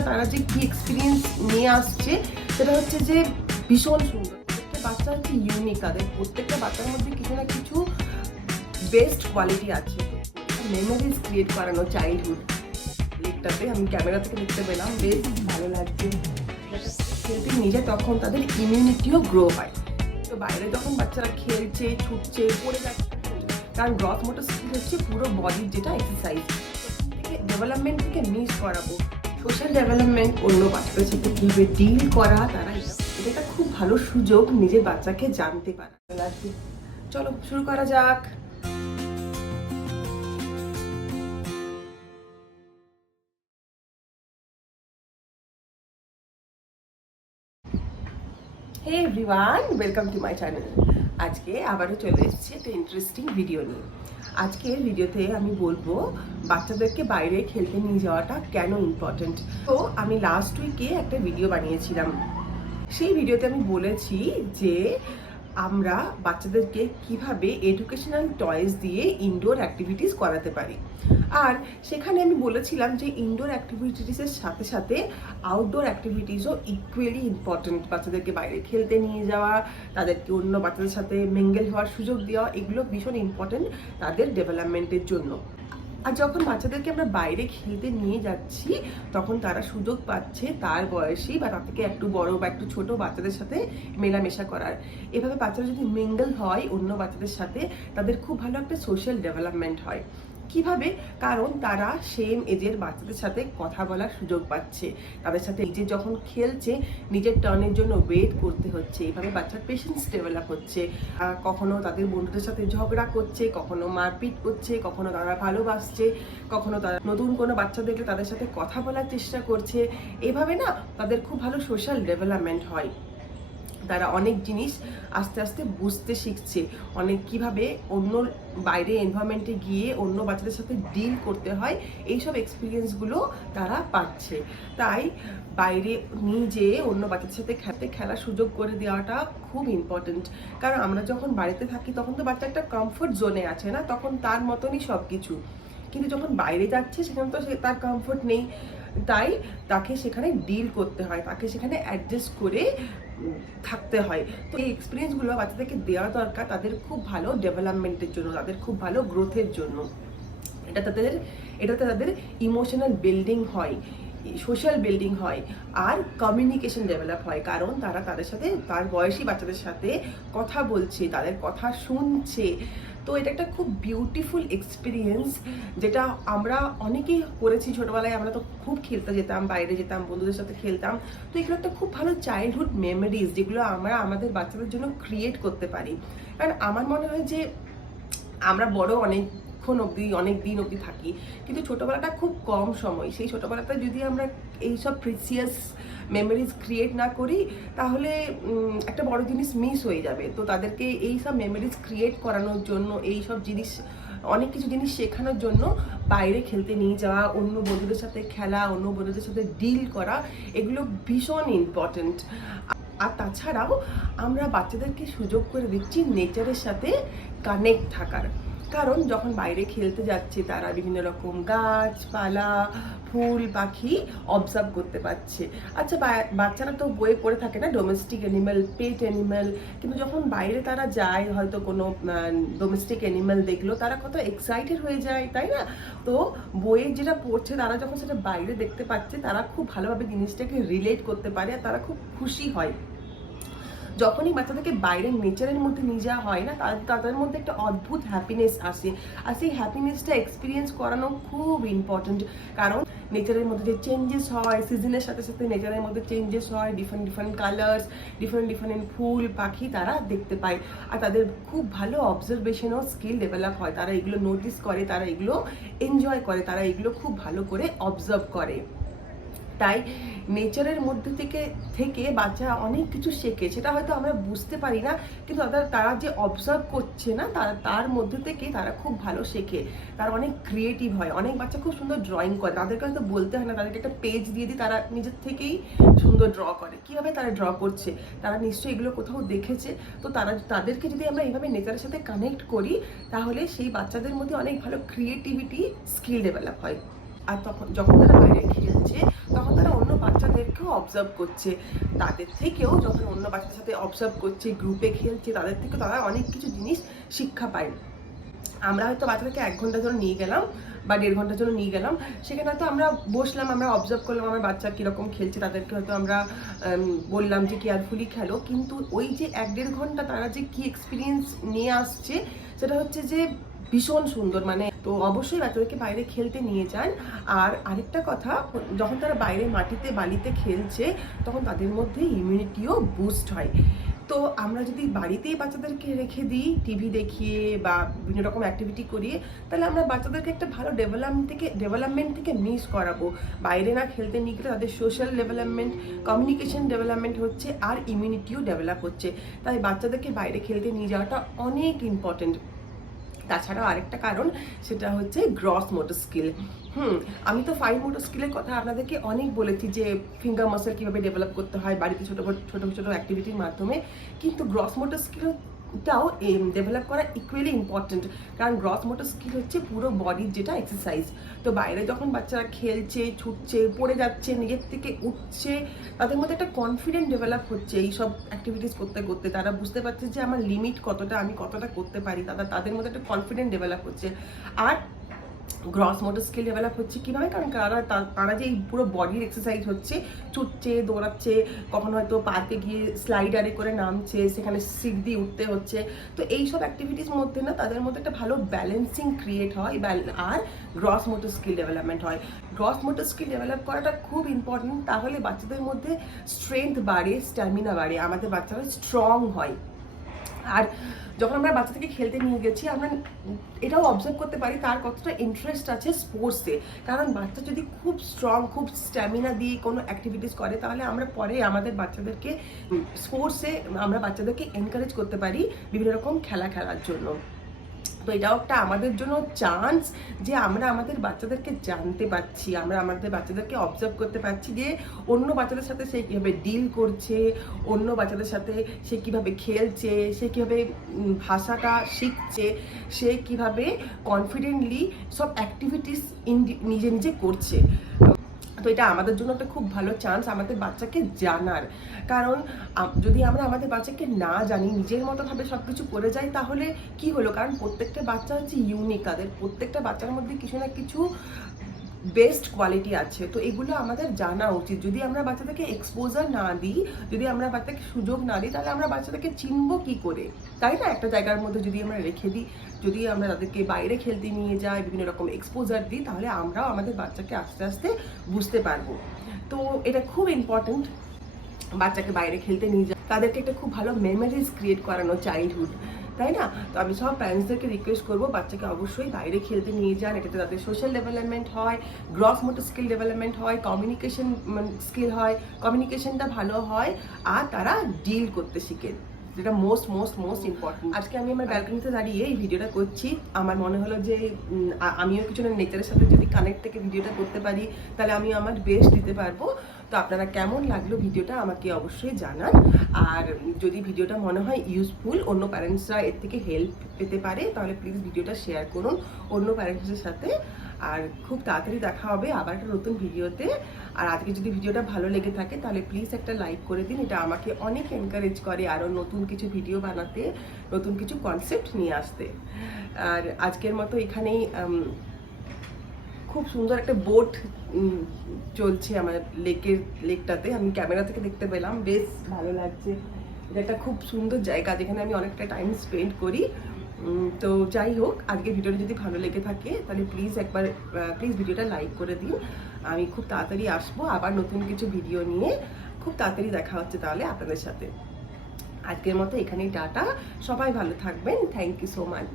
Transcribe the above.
বা তারা যে কি এক্সপিরিয়েন্স নিয়ে আসছে সেটা হচ্ছে যে ভীষণ সুন্দর। প্রত্যেকটা বাচ্চা হচ্ছে ইউনিক, তাদের প্রত্যেকটা বাচ্চার মধ্যে কিছু না কিছু বেস্ট কোয়ালিটি আছে। মেমোরিজ ক্রিয়েট করানো চাইল্ডহুড দিকটাতে আমি ক্যামেরা থেকে দেখতে পেলাম, বেশ ভালো লাগছে। খেলতে নিয়ে যায় তখন তাদের ইমিউনিটিও গ্রো হয়। তো বাইরে যখন বাচ্চারা খেলছে, ছুটছে, পড়ে যাচ্ছে, কারণ গ্রথ মোটর স্কিল হচ্ছে পুরো বডির যেটা এক্সারসাইজ থেকে ডেভেলপমেন্ট থেকে মিস করাবো। সোশ্যাল ডেভেলপমেন্ট, অন্য বাচ্চাদের সাথে কীভাবে ডিল করা, তারা এটা একটা খুব ভালো সুযোগ নিজের বাচ্চাকে জানতে পারা। চলো শুরু করা যাক। Hey everyone, welcome to my channel. আজকে আবারও চলে এসেছি একটা ইন্টারেস্টিং ভিডিও নিয়ে। আজকের ভিডিওতে আমি বলবো বাচ্চাদেরকে বাইরে খেলতে নিয়ে যাওয়াটা কেন ইম্পর্টেন্ট। তো আমি লাস্ট উইকে একটা ভিডিও বানিয়েছিলাম, সেই ভিডিওতে আমি বলেছি যে আমরা বাচ্চাদেরকে কিভাবে এডুকেশনাল টয়েস দিয়ে ইনডোর অ্যাক্টিভিটিস করাতে পারি। আর সেখানে আমি বলেছিলাম যে ইনডোর অ্যাক্টিভিটিসের সাথে সাথে আউটডোর অ্যাক্টিভিটিসও ইকুয়ালি ইম্পর্টেন্ট। বাচ্চাদেরকে বাইরে খেলতে নিয়ে যাওয়া, তাদেরকে অন্য বাচ্চাদের সাথে মিঙ্গেল হওয়ার সুযোগ দেওয়া, এগুলো ভীষণ ইম্পর্টেন্ট তাদের ডেভেলপমেন্টের জন্য। আর যখন বাচ্চাদেরকে আমরা বাইরে খেলতে নিয়ে যাচ্ছি তখন তারা সুযোগ পাচ্ছে তার বয়সী বা তার থেকে একটু বড় বা একটু ছোট বাচ্চাদের সাথে মেলামেশা করার। এভাবে বাচ্চারা যদি মিঙ্গল হয় অন্য বাচ্চাদের সাথে, তাদের খুব ভালো একটা সোশ্যাল ডেভেলপমেন্ট হয়। কিভাবে? কারণ তারা সেম এজের বাচ্চাদের সাথে কথা বলার সুযোগ পাচ্ছে, তাদের সাথে নিজে যখন খেলছে নিজের টার্নের জন্য ওয়েট করতে হচ্ছে। এভাবে বাচ্চার পেশেন্স ডেভেলপ হচ্ছে। কখনো তাদের বন্ধুদের সাথে ঝগড়া করছে, কখনো মারপিট করছে, কখনো তারা ভালোবাসছে, কখনো তারা নতুন কোনো বাচ্চা দেখলে তাদের সাথে কথা বলার চেষ্টা করছে। এভাবে না তাদের খুব ভালো সোশ্যাল ডেভেলপমেন্ট হয়। তারা অনেক জিনিস আস্তে আস্তে বুঝতে শিখছে, অনেক কিভাবে অন্য বাইরে এনভায়রনমেন্টে গিয়ে অন্য বাচ্চাদের সাথে ডিল করতে হয়, এইসব এক্সপিরিয়েন্সগুলো তারা পাচ্ছে। তাই বাইরে নিয়ে যেয়ে অন্য বাচ্চাদের সাথে খেলার সুযোগ করে দেওয়াটা খুব ইম্পর্টেন্ট। কারণ আমরা যখন বাড়িতে থাকি তখন তো বাচ্চা একটা কমফোর্ট জোনে আছে না, তখন তার মতনই সব কিছু। কিন্তু যখন বাইরে যাচ্ছে সেখানে তো তার কমফোর্ট নেই, তাই তাকে সেখানে ডিল করতে হয়, তাকে সেখানে অ্যাডজাস্ট করে থাকতে হয়। তো এই এক্সপিরিয়েন্সগুলো বাচ্চাদেরকে দেওয়া দরকার তাদের খুব ভালো ডেভেলপমেন্টের জন্য, তাদের খুব ভালো গ্রোথের জন্য। এটাতে তাদের ইমোশনাল বিল্ডিং হয়, সোশ্যাল বিল্ডিং হয়, আর কমিউনিকেশন ডেভেলপ হয়। কারণ তারা তাদের সাথে, তার বয়সী বাচ্চাদের সাথে কথা বলছে, তাদের কথা শুনছে। তো এটা একটা খুব বিউটিফুল এক্সপিরিয়েন্স, যেটা আমরা অনেকেই করেছি ছোটবেলায়। আমরা তো খুব খেলতে যেতাম, বাইরে যেতাম, বন্ধুদের সাথে খেলতাম। তো এগুলো একটা খুব ভালো চাইল্ডহুড মেমোরিজ, যেগুলো আমরা আমাদের বাচ্চাদের জন্য ক্রিয়েট করতে পারি। কারণ আমার মনে হয় যে আমরা বড় অনেক দিন অবধি থাকি, কিন্তু ছোটোবেলাটা খুব কম সময়। সেই ছোটোবেলাটা যদি আমরা এইসব প্রিসিয়াস মেমোরিজ ক্রিয়েট না করি তাহলে একটা বড় জিনিস মিস হয়ে যাবে। তো তাদেরকে এই সব মেমোরিজ ক্রিয়েট করানোর জন্য, এই সব জিনিস, অনেক কিছু জিনিস শেখানোর জন্য বাইরে খেলতে নিয়ে যাওয়া, অন্য বন্ধুদের সাথে খেলা, অন্য বন্ধুদের সাথে ডিল করা, এগুলো ভীষণ ইম্পর্টেন্ট। আর তাছাড়াও আমরা বাচ্চাদেরকে সুযোগ করে দিচ্ছি নেচারের সাথে কানেক্ট থাকার। কারণ যখন বাইরে খেলতে যাচ্ছে তারা বিভিন্ন রকম গাছপালা, ফুল, পাখি অবজার্ভ করতে পারছে। আচ্ছা, বাচ্চারা তো বইয়ে পড়ে থাকে না ডোমেস্টিক অ্যানিম্যাল, পেট অ্যানিম্যাল, কিন্তু যখন বাইরে তারা যায়, হয়তো কোনো ডোমেস্টিক অ্যানিম্যাল দেখলো, তারা কত এক্সাইটেড হয়ে যায়, তাই না? তো বইয়ে যেটা পড়ছে তারা যখন সেটা বাইরে দেখতে পাচ্ছে, তারা খুব ভালোভাবে জিনিসটাকে রিলেট করতে পারে আর তারা খুব খুশি হয়। যখনই বাচ্চাদেরকে বাইরের নেচারের মধ্যে নিয়ে যাওয়া হয় না, তাদের মধ্যে একটা অদ্ভুত হ্যাপিনেস আসে। আর সেই হ্যাপিনেসটা এক্সপিরিয়েন্স করানো খুব ইম্পর্টেন্ট। কারণ নেচারের মধ্যে যে চেঞ্জেস হয়, সিজনের সাথে সাথে নেচারের মধ্যে চেঞ্জেস হয়, ডিফারেন্ট কালার্স, ডিফারেন্ট ফুল, পাখি তারা দেখতে পায়। আর তাদের খুব ভালো অবজারভেশনও স্কিল ডেভেলপ হয়। তারা এগুলো নোটিস করে, তারা এগুলো এনজয় করে, তারা এগুলো খুব ভালো করে অবজার্ভ করে। তাই নেচারের মধ্যে থেকে বাচ্চারা অনেক কিছু শেখে, সেটা হয়তো আমরা বুঝতে পারি না, কিন্তু তারা যে অবজার্ভ করছে না, তার মধ্যে থেকে তারা খুব ভালো শেখে, তারা অনেক ক্রিয়েটিভ হয়। অনেক বাচ্চা খুব সুন্দর ড্রয়িং করে, তাদেরকে হয়তো বলতে হয় না, তাদেরকে একটা পেজ দিয়ে দিই, তারা নিজের থেকেই সুন্দর ড্র করে। কীভাবে তারা ড্র করছে? তারা নিশ্চয়ই এগুলো কোথাও দেখেছে। তো তাদেরকে যদি আমরা এইভাবে নেচারের সাথে কানেক্ট করি, তাহলে সেই বাচ্চাদের মধ্যে অনেক ভালো ক্রিয়েটিভিটি স্কিল ডেভেলপ হয়। আর যখন তারা বাইরে খেলছে তখন তারা অন্য বাচ্চাদেরকেও অবজার্ভ করছে, তাদের থেকেও যখন অন্য বাচ্চাদের সাথে অবজার্ভ করছে, গ্রুপে খেলছে, তাদের থেকেও তারা অনেক কিছু জিনিস শিক্ষা পায়। আমরা হয়তো বাচ্চাদেরকে 1 ঘন্টার জন্য নিয়ে গেলাম বা 1.5 ঘন্টার জন্য নিয়ে গেলাম, সেখানে হয়তো আমরা বসলাম, আমরা অবজার্ভ করলাম আমার বাচ্চা কীরকম খেলছে, তাদেরকে হয়তো আমরা বললাম যে কেয়ারফুলি খেলো, কিন্তু ওই যে 1-1.5 ঘন্টা তারা যে কী এক্সপিরিয়েন্স নিয়ে আসছে সেটা হচ্ছে যে ভীষণ সুন্দর। মানে তো অবশ্যই বাচ্চাদেরকে বাইরে খেলতে নিয়ে যান। আর আরেকটা কথা, যখন তারা বাইরে মাটিতে বালিতে খেলছে তখন তাদের মধ্যে ইমিউনিটিও বুস্ট হয়। তো আমরা যদি বাড়িতেই বাচ্চাদেরকে রেখে দিই টিভি দেখিয়ে বা বিভিন্ন রকম অ্যাক্টিভিটি করিয়ে, তাহলে আমরা বাচ্চাদেরকে একটা ভালো ডেভেলপমেন্ট থেকে মিস করাবো। বাইরে না খেলতে নিয়ে গেলে তাদের সোশ্যাল ডেভেলপমেন্ট, কমিউনিকেশন ডেভেলপমেন্ট হচ্ছে আর ইমিউনিটিও ডেভেলপ হচ্ছে। তাই বাচ্চাদেরকে বাইরে খেলতে নিয়ে যাওয়াটা অনেক ইম্পর্টেন্ট। তাছাড়াও আরেকটা কারণ, সেটা হচ্ছে গ্রস মোটর স্কিল। আমি তো ফাইন মোটর স্কিলের কথা আপনাদেরকে অনেক বলেছি যে ফিঙ্গার মাসল কীভাবে ডেভেলপ করতে হয় বাড়িতে ছোটো ছোটো অ্যাক্টিভিটির মাধ্যমে, কিন্তু গ্রস মোটর স্কিলটাও ডেভেলপ করা ইকুয়ালি ইম্পর্টেন্ট। কারণ গ্রস মোটর স্কিল হচ্ছে পুরো বডির যেটা এক্সারসাইজ। তো বাইরে যখন বাচ্চারা খেলছে, ছুটছে, পড়ে যাচ্ছে, নিজের থেকে উঠছে, তাদের মধ্যে একটা কনফিডেন্ট ডেভেলপ হচ্ছে। এইসব অ্যাক্টিভিটিস করতে করতে তারা বুঝতে পারছে যে আমার লিমিট কতটা, আমি কতটা করতে পারি। তাদের মধ্যে একটা কনফিডেন্ট ডেভেলপ হচ্ছে। আর গ্রস মোটর স্কিল ডেভেলপ হচ্ছে কীভাবে? কারণ তারা যে পুরো বডির এক্সারসাইজ হচ্ছে, ছুটছে, দৌড়াচ্ছে, কখনো হয়তো পার্কে গিয়ে স্লাইডারে করে নামছে, সেখানে সিট দিয়ে উঠতে হচ্ছে। তো এইসব অ্যাক্টিভিটিস মধ্যে না তাদের মধ্যে একটা ভালো ব্যালেন্সিং ক্রিয়েট হয় আর গ্রস মোটর স্কিল ডেভেলপমেন্ট হয়। গ্রস মোটর স্কিল ডেভেলপ করাটা খুব ইম্পর্টেন্ট। তাহলে বাচ্চাদের মধ্যে স্ট্রেংথ বাড়ে, স্ট্যামিনা বাড়ে, আমাদের বাচ্চারা স্ট্রং হয়। আর যখন আমরা বাচ্চাদেরকে খেলতে নিয়ে গেছি, আমরা এটাও অবজার্ভ করতে পারি তার কতটা ইন্টারেস্ট আছে স্পোর্টসে। কারণ বাচ্চা যদি খুব স্ট্রং, খুব স্ট্যামিনা দিয়ে কোনো অ্যাক্টিভিটিস করে, তাহলে আমরা পরে আমাদের বাচ্চাদেরকে স্পোর্টসে আমরা বাচ্চাদেরকে এনকারেজ করতে পারি বিভিন্ন রকম খেলা খেলার জন্য। তো এটাও একটা আমাদের জন্য চান্স যে আমরা আমাদের বাচ্চাদেরকে জানতে পারছি, আমরা আমাদের বাচ্চাদেরকে অবজার্ভ করতে পারছি যে অন্য বাচ্চাদের সাথে সে কীভাবে ডিল করছে, অন্য বাচ্চাদের সাথে সে কীভাবে খেলছে, সে কীভাবে ভাষাটা শিখছে, সে কীভাবে কনফিডেন্টলি সব অ্যাক্টিভিটিস নিজে নিজে করছে। তো এটা আমাদের জন্য একটা খুব ভালো চান্স আমাদের বাচ্চাকে জানার। কারণ যদি আমরা আমাদের বাচ্চাকে না জানি, নিজের মতোভাবে সব কিছু করে যাই, তাহলে কি হলো? কারণ প্রত্যেকটা বাচ্চা হচ্ছে ইউনিক, তাদের প্রত্যেকটা বাচ্চার মধ্যে কিছু না কিছু বেস্ট কোয়ালিটি আছে। তো এগুলো আমাদের জানা উচিত। যদি আমরা বাচ্চাদেরকে এক্সপোজার না দিই, যদি আমরা বাচ্চাকে সুযোগ না দিই, তাহলে আমরা বাচ্চাদেরকে চিনবো কী করে, তাই না? একটা জায়গার মধ্যে যদি আমরা রেখে দিই, যদি আমরা তাদেরকে বাইরে খেলতে নিয়ে যাই, বিভিন্ন রকম এক্সপোজার দিই, তাহলে আমরাও আমাদের বাচ্চাকে আস্তে আস্তে বুঝতে পারবো। তো এটা খুব ইম্পর্টেন্ট, বাচ্চাকে বাইরে খেলতে নিয়ে যাওয়া, তাদেরকে একটা খুব ভালো মেমোরিজ ক্রিয়েট করানো চাইল্ডহুড, তাই না? তো আমি সব প্যারেন্টসদেরকে রিকোয়েস্ট করবো বাচ্চাকে অবশ্যই বাইরে খেলতে নিয়ে যান। এটাতে তাদের সোশ্যাল ডেভেলপমেন্ট হয়, গ্রস মোটর স্কিল ডেভেলপমেন্ট হয়, কমিউনিকেশন স্কিল হয়, কমিউনিকেশনটা ভালো হয়, আর তারা ডিল করতে শিখে, যেটা মোস্ট ইম্পর্টেন্ট। আজকে আমি আমার ব্যালকনিতে দাঁড়িয়ে এই ভিডিওটা করছি। আমার মনে হলো যে আমিও কিছু না নেচারের সাথে যদি কানেক্ট থেকে ভিডিওটা করতে পারি, তাহলে আমি আমার বেস্ট দিতে পারবো। তো আপনারা কেমন লাগলো ভিডিওটা আমাকে অবশ্যই জানান। আর যদি ভিডিওটা মনে হয় ইউজফুল, অন্য প্যারেন্টসরা এর থেকে হেল্প পেতে পারে, তাহলে প্লিজ ভিডিওটা শেয়ার করুন অন্য প্যারেন্টসদের সাথে। আর খুব তাড়াতাড়ি দেখা হবে আবার একটা নতুন ভিডিওতে। আর আজকে যদি ভিডিওটা ভালো লেগে থাকে, তাহলে প্লিজ একটা লাইক করে দিন। এটা আমাকে অনেক এনকারেজ করে আরও নতুন কিছু ভিডিও বানাতে, নতুন কিছু কনসেপ্ট নিয়ে আসতে। আর আজকের মতো এখানেই খুব সুন্দর একটা বোট চলছে আমার লেকটাতে, আমি ক্যামেরা থেকে দেখতে পেলাম, বেশ ভালো লাগছে। এটা একটা খুব সুন্দর জায়গা যেখানে আমি অনেকটা টাইম স্পেন্ড করি। তো যাই হোক, আজকে ভিডিওটা যদি ভালো লেগে থাকে, তাহলে প্লিজ ভিডিওটা লাইক করে দিন। আমি খুব তাড়াতাড়ি আসবো আবার নতুন কিছু ভিডিও নিয়ে। খুব তাড়াতাড়ি দেখা হচ্ছে তাহলে আপনাদের সাথে। আজকের মতো এখানেই টাটা, সবাই ভালো থাকবেন। Thank you so much.